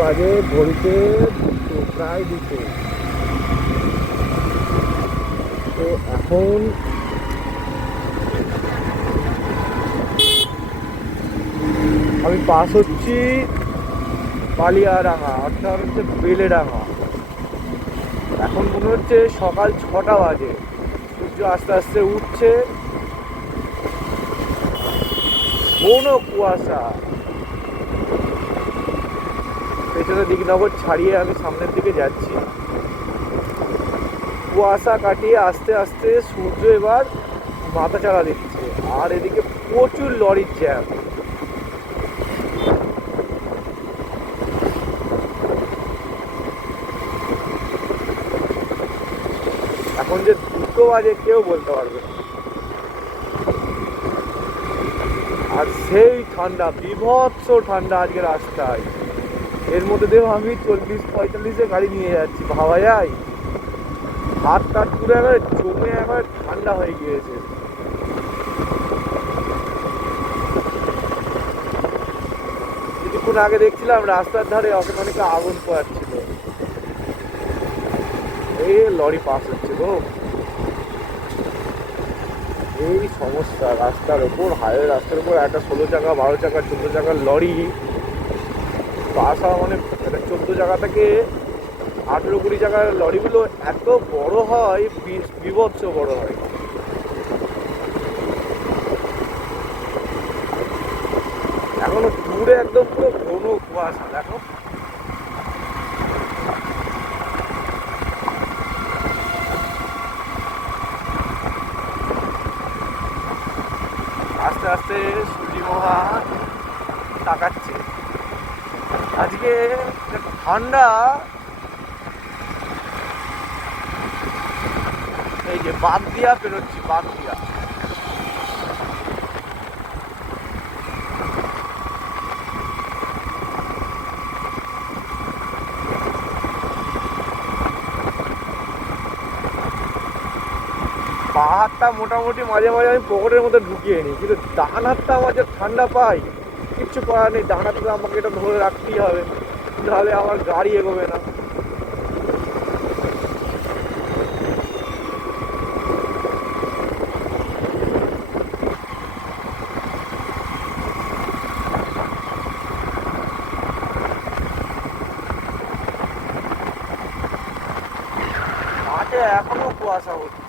বাজে ঘড়িতে প্রায় দুটো। তো এখন আমি পাস হচ্ছি বালিয়াডাঙ্গা অর্থাৎ হচ্ছে বেলেডাঙ্গা এখন মনে হচ্ছে সকাল ছটা বাজে। সূর্য আস্তে আস্তে উঠছে। ঘন কুয়াশা। পেছনে দিকনগর ছাড়িয়ে আমি সামনের দিকে যাচ্ছি। কুয়াশা কাটিয়ে আস্তে আস্তে সূর্য এবার মাথা চাড়া দিচ্ছে, আর এদিকে প্রচুর লরির জ্যাম। এখন যে দুটো বাজে কেউ বলতে পারবে আর সেই ঠান্ডা, বিভৎস ঠান্ডা আজকে রাস্তায়। এর মধ্যে দেহ আমি চল্লিশ পঁয়তাল্লিশে গাড়ি নিয়ে যাচ্ছি, ভাবা যায়? হাত টাত পুরো এবার জমে এবার ঠান্ডা হয়ে গিয়েছে। কিছুক্ষণ আগে দেখছিলাম রাস্তার ধারে অনেকে আগুন পোয়াচ্ছিল এই লরি পাস হচ্ছে গো। এই সমস্যা, রাস্তার ওপর হাইওয়ে রাস্তার উপর একটা ষোলো চাকা, বারো চাকা, চোদ্দ চাকার লরি। হওয়া মানে একটা চোদ্দ চাকা থেকে আঠেরো কুড়ি জায়গার লরিগুলো এত বড় হয় বিভৎস বড় হয়। এখনও দূরে একদম পুরো ঘন কুয়াশা, দেখো। আস্তে আস্তে সূর্যি মহা তাকাচ্ছে। আজকে ঠান্ডা। এই যে বাদ দিয়া পেরোচ্ছি বাদ দিয়া। পা হাতটা মোটামুটি মাঝে মাঝে আমি পকেটের মধ্যে ঢুকিয়ে নিই, কিন্তু ডান হাতটা আমার যে ঠান্ডা পাই কিচ্ছু করার নেই ডান হাতটা আমাকে এটা ধরে রাখতেই হবে। নাহলে আমার গাড়ি এগোবে না। মাঠে এখনও কুয়াশা হচ্ছে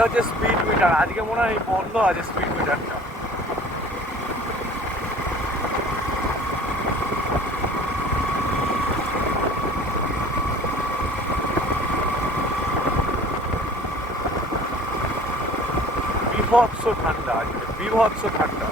ওটা হচ্ছে স্পিড মিটার আজকে মনে হয় বন্ধ আছে স্পিড মিটারটা বিভৎস ঠান্ডা আজকে, বিভৎস ঠান্ডা।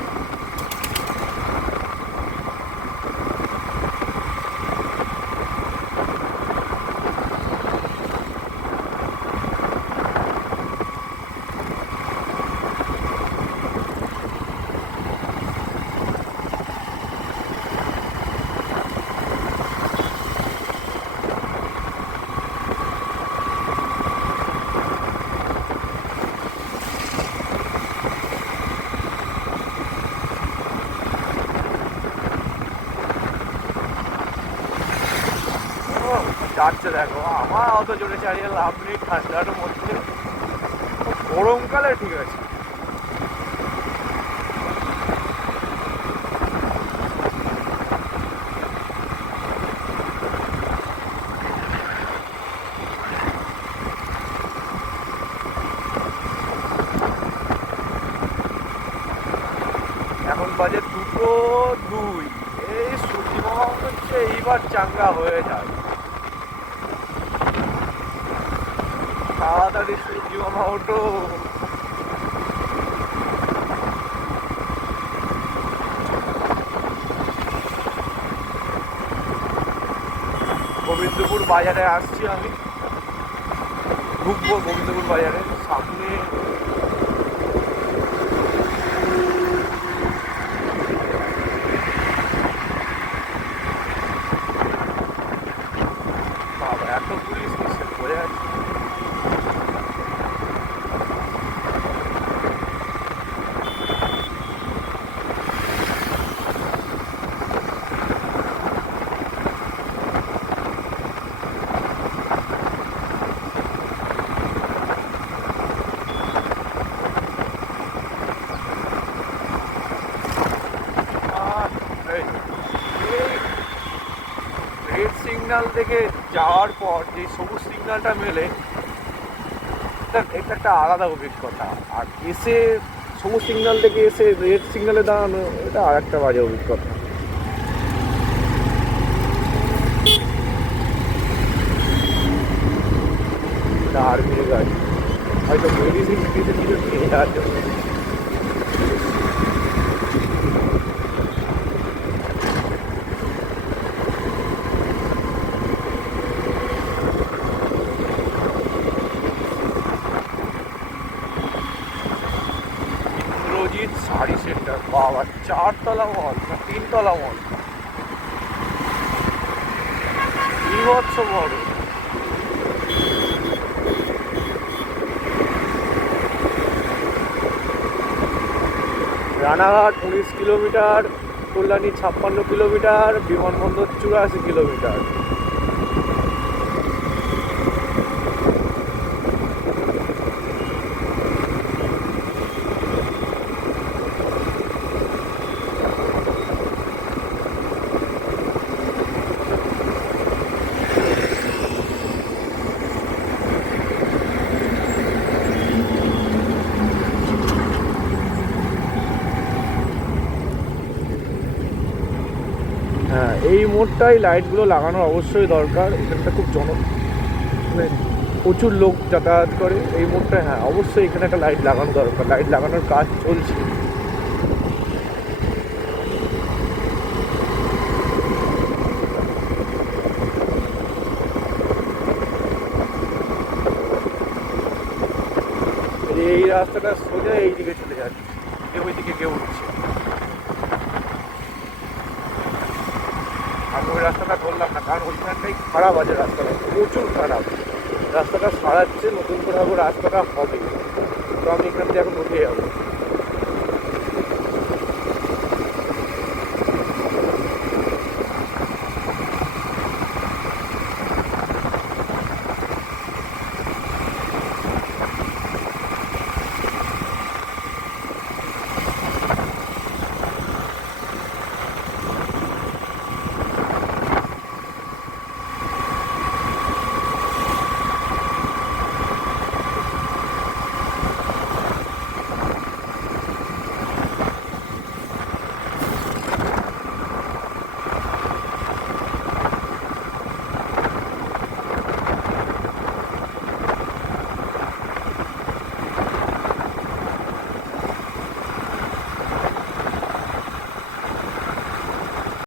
যাচ্ছে দেখো, আমার অত জোরে চালিয়ে লাভ নেই ঠান্ডার মধ্যে। গরমকালে ঠিক আছে। এখন বাজে দুটো দুই। এই মামা হচ্ছে এইবার চাঙ্গা হয়ে যায়। তাড়াতাড়ি সূর্যি মামা গোবিন্দপুর বাজারে আসছি আমি। ঢুকবো গোবিন্দপুর বাজারে সামনে। সিগন্যাল থেকে যাওয়ার পর যে সবুজ সিগন্যালটা মেলে, এটা একটা আলাদা অভিজ্ঞতা। আর এসে সবুজ সিগন্যাল থেকে এসে রেড সিগন্যালে দাঁড়ানো, এটা আর একটা বাজে অভিজ্ঞতা। আর্মির গাড়ি। হয়তো মেডিসিন মেডিসিন কিছু নিয়ে যাওয়ার জন্য চারতলা মল, না, তিনতলা মল। বিভৎস বড় রানাঘাট উনিশ কিলোমিটার, কল্যাণী ছাপ্পান্ন কিলোমিটার, বিমানবন্দর চুরাশি কিলোমিটার হ্যাঁ এই মোড়টাই লাইটগুলো লাগানোর অবশ্যই দরকার। এখানটা খুব জন মানে প্রচুর লোক যাতায়াত করে। এই মোড়টায় হ্যাঁ অবশ্যই এখানে একটা লাইট লাগানো দরকার। লাইট লাগানোর কাজ চলছে। এই রাস্তাটা সোজা এই দিকে চলে যাচ্ছে। কেউ ওই দিকে কেউ উঠছে আমি ওই রাস্তাটা করলাম না, কারণ ওইখানটাই খারাপ আছে রাস্তাটা, প্রচুর খারাপ। রাস্তাটা সারাচ্ছে, নতুন করে আবার রাস্তাটা হবে। তো আমি এখান থেকে এখন উঠে যাব।